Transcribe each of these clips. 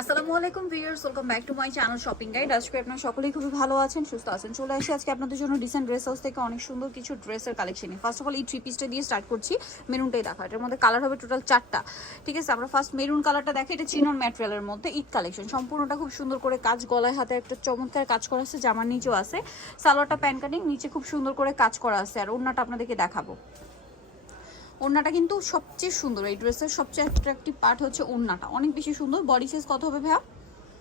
আসসালামু আলাইকুম viewers, welcome back to my channel shopping guide. আজকে আপনারা সকলেই খুবই ভালো আছেন, সুস্থ আছেন। চলে আসি আজকে আপনাদের জন্য ডিসেন্ট ড্রেস হাউস থেকে অনেক সুন্দর কিছু ড্রেসের কালেকশন। ফার্স্ট অফ অল এই থ্রি পিসটা দিয়ে স্টার্ট করছি। মেরুনটাই দেখা, এটার মধ্যে কালার হবে টোটাল 4টা। ঠিক আছে, আমরা ফার্স্ট মেরুন কালারটা দেখি। এটা চিনন ম্যাটেরিয়ালের মধ্যে ঈদ কালেকশন, সম্পূর্ণটা খুব সুন্দর করে কাজ, গলায় হাতে একটা চমৎকার কাজ করা আছে, জামার নিচেও আছে। সালোয়ারটা প্যান কাটিং, নিচে খুব সুন্দর করে কাজ করা আছে। আর ওড়নাটা আপনাদেরকে দেখাবো। ওড়নাটা কিন্তু সবচেয়ে সুন্দর, এই ড্রেসের সবচেয়ে অ্যাট্রাকটিভ পার্ট হচ্ছে ওড়নাটা, অনেক বেশি সুন্দর। বডি সাইজ কত হবে ভাইয়া?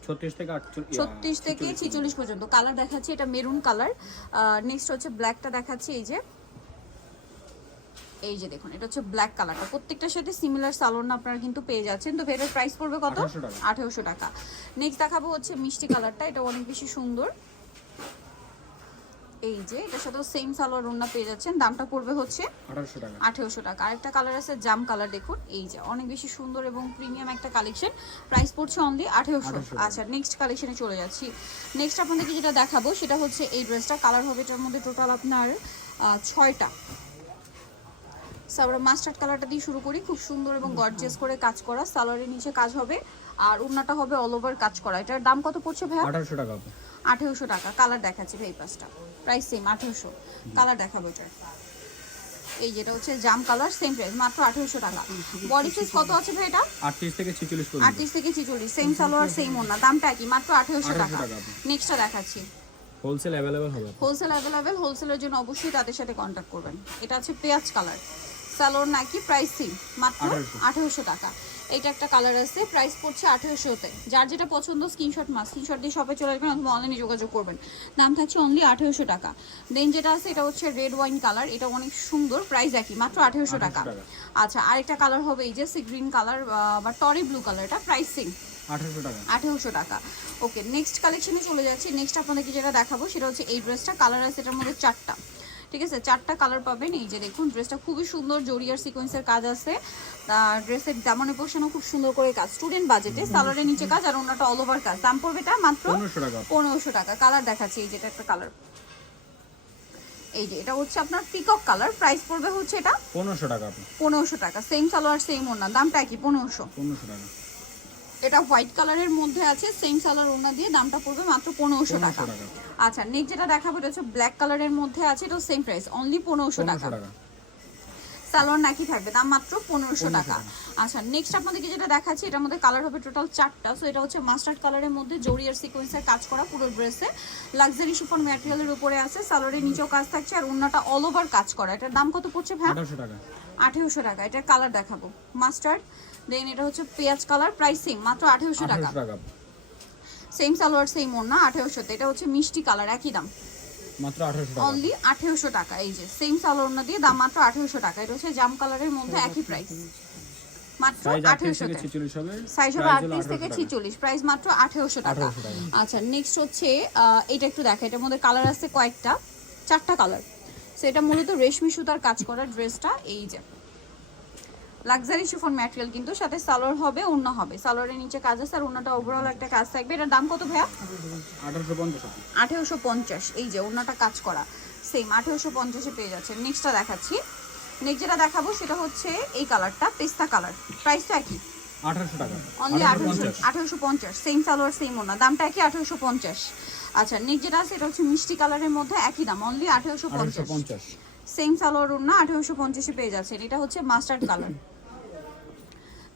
36 থেকে 46 পর্যন্ত। কালার দেখাচ্ছি, এটা মেরুন কালার। নেক্সট হচ্ছে ব্ল্যাকটা দেখাচ্ছি। এই যে দেখুন, এটা হচ্ছে ব্ল্যাক কালারটা। প্রত্যেকটার সাথে সিমিলার সালোয়ার আপনারা কিন্তু পেয়ে যাচ্ছেন। তো এটার প্রাইস পড়বে কত? 1800 টাকা। নেক্সট দেখাবো হচ্ছে মিষ্টি কালারটা, এটা অনেক বেশি সুন্দর। এই যে এটার সাথে সেম সালোয়ার ওড়না পেয়ে যাচ্ছেন, দামটা পড়বে হচ্ছে 1800 টাকা। আরেকটা কালার আছে জাম কালার, দেখুন এই যে অনেক বেশি সুন্দর এবং প্রিমিয়াম একটা কালেকশন। প্রাইস পড়ছে অনলি 1800। আচ্ছা, নেক্সট কালেকশনে চলে যাচ্ছি। নেক্সট আপনাদেরকে যেটা দেখাবো সেটা হচ্ছে এই ড্রেসটা। কালার হবে এটার মধ্যে টোটাল আপনার 6টা। আমরা মাস্টার্ড কালারটা দিয়ে শুরু করি। খুব সুন্দর এবং গর্জিয়াস করে কাজ করা, সালোয়ারের নিচে কাজ হবে আর ওড়নাটা হবে অল ওভার কাজ করা। এটার দাম কত পড়ছে ভাই? 1800 টাকা। 1800 টাকা। কালার দেখাচ্ছি ভাই, পাঁচটা প্রাইস সেম 1800। কালার দেখাবো এটার। এই যেটা হচ্ছে জাম কালার, সেম প্রাইস মাত্র 1800 টাকা। বডি সাইজ কত আছে ভাই এটা? 38 থেকে 46 পর্যন্ত। 38 থেকে 46, সেম সালোয়ার সেম ওড়না, দামটা কি? মাত্র 1800 টাকা। নেক্সটটা দেখাচ্ছি। হোলসেল अवेलेबल হবে। হোলসেল अवेलेबल, হোলসেলের জন্য অবশ্যই তাদের সাথে কন্টাক্ট করবেন। এটা আছে পেঁয়াজ কালার, সালোয়ার নাকি, প্রাইস সেম মাত্র 1800 টাকা। এটা একটা কালার আছে, প্রাইস পড়ছে 1800-তে। যার যেটা পছন্দ স্ক্রিনশট দিয়ে শপে চলে আসবেন অথবা অনলাইনে যোগাযোগ করবেন। দাম থাকছে অনলি 1800 টাকা। দেন যেটা আছে এটা হচ্ছে রেড ওয়াইন কালার, এটা অনেক সুন্দর, প্রাইস একই মাত্র 1800 টাকা। আচ্ছা, আরেকটা কালার হবে এই যে সি গ্রিন কালার বা টরি ব্লু কালার, এটা প্রাইস সেম 1800 টাকা। 1800 টাকা। ওকে, নেক্সট কালেকশনে চলে যাচ্ছি। নেক্সট আপনাদেরকে যেটা দেখাবো সেটা হচ্ছে এই ড্রেসটা। কালার আছে এটার মধ্যে 4টা। ঠিক আছে, 4টা কালার পাবেন। এই যে দেখুন, ড্রেসটা খুবই সুন্দর, জরিয়ার সিকোয়েন্সের কাজ আছে। ড্রেসের দামানে পোর্শনও খুব সুন্দর করে কাজ, স্টুডেন্ট বাজেটে। সালোয়ারের নিচে কাজ আর ওনাটা অল ওভার কাজ। দাম পড়বে এটা মাত্র 1500 টাকা। কালার দেখাচ্ছি, এই যেটা একটা কালার। এই যে এটা হচ্ছে আপনার পিকক কালার, প্রাইস পড়বে হচ্ছে এটা 1500 টাকা। 1500 টাকা। সেম সালোয়ার সেম ওড়না, দামটা কি? 1500 টাকা। এটা হোয়াইট কালারের মধ্যে আছে, সেম সালোয়ার ওড়না দিয়ে, দামটা পড়বে মাত্র 1500 টাকা। আচ্ছা, নেক্সট যেটা দেখাবো এটা হচ্ছে ব্ল্যাক কালারের মধ্যে আছে, এটাও সেম প্রাইস অনলি 1500 টাকা। সালোয়ার নাকি থাকবে, দাম মাত্র 1500 টাকা। আচ্ছা, নেক্সট আপনাদেরকে যেটা দেখাচ্ছি এটার মধ্যে কালার হবে টোটাল 4টা। সো এটা হচ্ছে মাস্টার্ড কালারের মধ্যে জরিয়ার সিকোয়েন্সের কাজ করা পুরো ড্রেসে, লাক্সারি শিফন ম্যাটেরিয়ালের উপরে আছে। সালোয়ারের নিচেও কাজ থাকছে আর ওড়নাটা অল ওভার কাজ করা। এটার দাম কত পড়ছে ভাই? 1800 টাকা। 1800 টাকা। এটার কালার দেখাবো মাস্টার্ড, দেন এটা হচ্ছে পেঁয়াজ কালার, প্রাইস সেম মাত্র 1800 টাকা। সেম সালোয়ার সেম ওড়না 1800 তে। এটা হচ্ছে মিষ্টি কালার, একই দাম মাত্র 1800 টাকা। অনলি 1800 টাকা। এই যে সেম সালোয়ার ওড়না দিয়ে, দাম মাত্র 1800 টাকা। এটা হচ্ছে জাম কালারের মধ্যে, একই প্রাইস মাত্র 1800 টাকা। সাইজ হবে 38 থেকে 46, প্রাইস মাত্র 1800 টাকা। আচ্ছা, নেক্সট হচ্ছে এটা একটু দেখা, এটার মধ্যে কালার আছে কয়েকটা, 4টা কালার। সো এটা মূলত রেশমি সুতার কাজ করা ড্রেসটা। এই যে লাক্সারি শিফন ম্যাটেরিয়াল, কিন্তু সাথে সালোয়ার হবে, ওড়না হবে। সালোয়ারের নিচে কাজ আছে আর ওড়নাটা ওভারঅল একটা কাজ থাকবে। এটার দাম কত ভাইয়া? 1850। এই যে ওড়নাটা কাজ করা, সেম 1850-এ পেয়ে যাচ্ছে। নেক্সটটা দেখাচ্ছি। নেক্সট যেটা দেখাবো সেটা হচ্ছে এই কালারটা, পেস্তা কালার, প্রাইস তো একই 1800 টাকা। অনলি 1850। সেম সালোয়ার সেম ওড়না, দামটা একই 1850। আচ্ছা, নেক্সট যেটা আছে এটা হচ্ছে মিষ্টি কালারের মধ্যে, একই দাম অনলি 1850। সেম সালোয়ার ওড়না 1850-এ পেয়ে যাচ্ছেন। এটা হচ্ছে মাস্টার্ড কালার,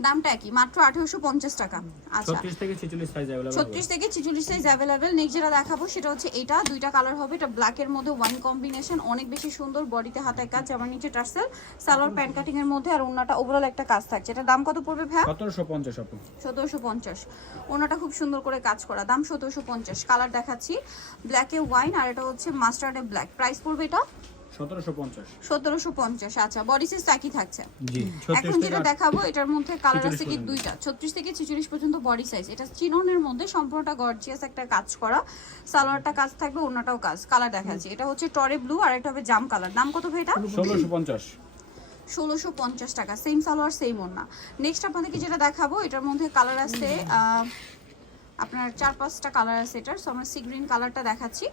দামটা একই মাত্র 1850 টাকা। আচ্ছা, 36 থেকে 46 সাইজ अवेलेबल। 36 থেকে 46 সাইজ अवेलेबल। নেক্সট যেটা দেখাবো সেটা হচ্ছে এটা, দুইটা কালার হবে। এটা ব্ল্যাক এর মধ্যে ওয়ান কম্বিনেশন, অনেক বেশি সুন্দর। বডিতে হাতায় কাজ, আমার নিচে টার্সেল, সালোয়ার প্যান্ট কাটিং এর মধ্যে আর ওড়নাটা ওভারঅল একটা কাজ থাকছে। এটা দাম কত পড়বে ভাই? 1750 আপু। 1750। ওড়নাটা খুব সুন্দর করে কাজ করা, দাম 1750। কালার দেখাচ্ছি, ব্ল্যাক এ ওয়াইন আর এটা হচ্ছে মাস্টার্ড এ ব্ল্যাক। প্রাইস পড়বে এটা 1750। আচ্ছা, বডি সাইজ একই থাকছে। জি, এখন যেটা দেখাবো এটার মধ্যে কালার আছে কি দুইটা, 36 থেকে 46 পর্যন্ত বডি সাইজ। এটা চিননের মধ্যে সম্পূর্ণটা গর্জিয়াস একটা কাজ করা, সালোয়ারটা কাজ থাকবে, ওড়নাটাও কাজ। কালার দেখাচ্ছি, এটা হচ্ছে টরে ব্লু আর এটা হবে জাম কালার। দাম কত ভাই এটা? 1650 টাকা। সেম সালোয়ার সেম ওড়না। নেক্সট আপনাদেরকে যেটা দেখাবো এটার মধ্যে কালার আছে আপনার 4-5টা কালার আছে এটার। সো আমরা সি গ্রিন কালারটা দেখাচ্ছি,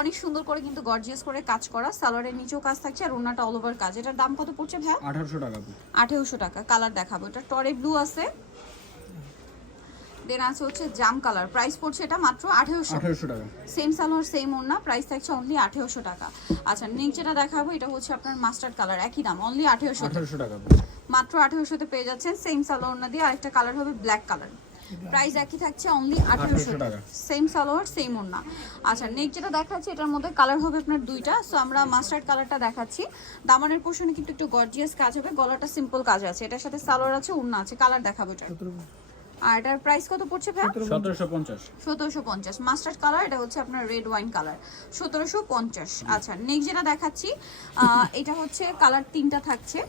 অনেক সুন্দর করে কিন্তু গর্জিয়াস করে কাজ করা, সালোয়ারের নিচেও কাজ থাকছে আর ওড়নাটা অল ওভার কাজ। এটার দাম কত পড়ছে ভাই? 1800 টাকা। 1800 টাকা। কালার দেখাবো, এটা টরে ব্লু আছে, দেন আছে হচ্ছে জাম কালার, প্রাইস পড়ছে এটা মাত্র 1800। 1800 টাকা। সেম সালোয়ার সেম ওড়না, প্রাইস থাকছে অনলি 1800 টাকা। আচ্ছা নেক্সট যেটা দেখাবো এটা হচ্ছে আপনার মাস্টার্ড কালার, একই দাম অনলি 1800। 1800 টাকা। মাত্র 1800 তে পেয়ে যাচ্ছেন। সেম সালোয়ার ওড়না দিয়ে আরেকটা কালার হবে ব্ল্যাক কালার, প্রাইস একই থাকছে অনলি 1800 টাকা। সেম সালোয়ার সেম ওড়না। আচ্ছা নেক্সট যেটা দেখাচ্ছি এটার মধ্যে কালার হবে আপনার দুইটা। সো আমরা মাস্টার্ড কালারটা দেখাচ্ছি। দামানের পোর্শনে কিন্তু একটু গর্জিয়াস কাজ হবে, গলাটা সিম্পল কাজ আছে, এটার সাথে সালোয়ার আছে, ওড়না আছে। কালার দেখাবো এটা। আর এটার প্রাইস কত পড়ছে ভাই? 1750। 1750 মাস্টার্ড কালার, এটা হচ্ছে আপনার রেড ওয়াইন কালার, 1750। আচ্ছা নেক্সট যেটা দেখাচ্ছি এটা হচ্ছে কালার তিনটা থাকছে।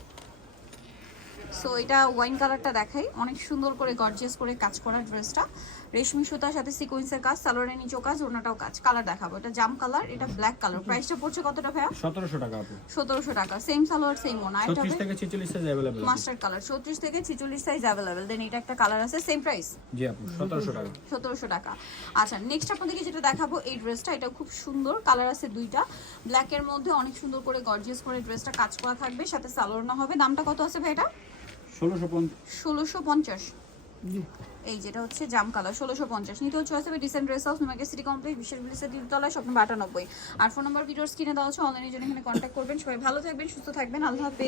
সো এটা ওয়াইন কালারটা দেখাই, অনেক সুন্দর করে গর্জিয়াস করে কাজ করা ড্রেসটা, রেশমি সুতার সাথে সিকোয়েন্সের কাজ, সালোয়ারের নিচেও কাজ, ওড়নাটাও কাজ। কালার দেখাবো, এটা জাম কালার, এটা ব্ল্যাক কালার। প্রাইসটা পড়ছে কতটা ভাইয়া? 1700 টাকা আপু। 1700 টাকা। সেম সালোয়ার সেম ওড়না। এটা 36 থেকে 46 সাইজ अवेलेबल। মাস্টার্ড কালার 34 থেকে 46 সাইজ अवेलेबल। দেন এটা একটা কালার আছে, সেম প্রাইস। জি আপু 1700 টাকা। 1700 টাকা। আচ্ছা নেক্সট আপনাদেরকে যেটা দেখাবো এই ড্রেসটা, এটা খুব সুন্দর, কালার আছে দুইটা, ব্ল্যাক এর মধ্যে অনেক সুন্দর করে গর্জিয়াস করে ড্রেসটা কাজ করা থাকবে, সাথে সালোয়ার না হবে। দামটা কত আছে ভাই এটা? 1650। এই যেটা হচ্ছে জাম কালার, 1650। নিতে হচ্ছে আসবে dissent dress house, market city complex, বিশেষ বিলিসের দ্বিতলায়, স্বপ্ন 98। আর ফোন নাম্বার ভিডিওস কিনে দেওয়া হচ্ছে, অনলাইনের জন্য এখানে কন্ট্যাক্ট করবেন। সবাই ভালো থাকবেন, সুস্থ থাকবেন, আল্লাহ হাফেজ।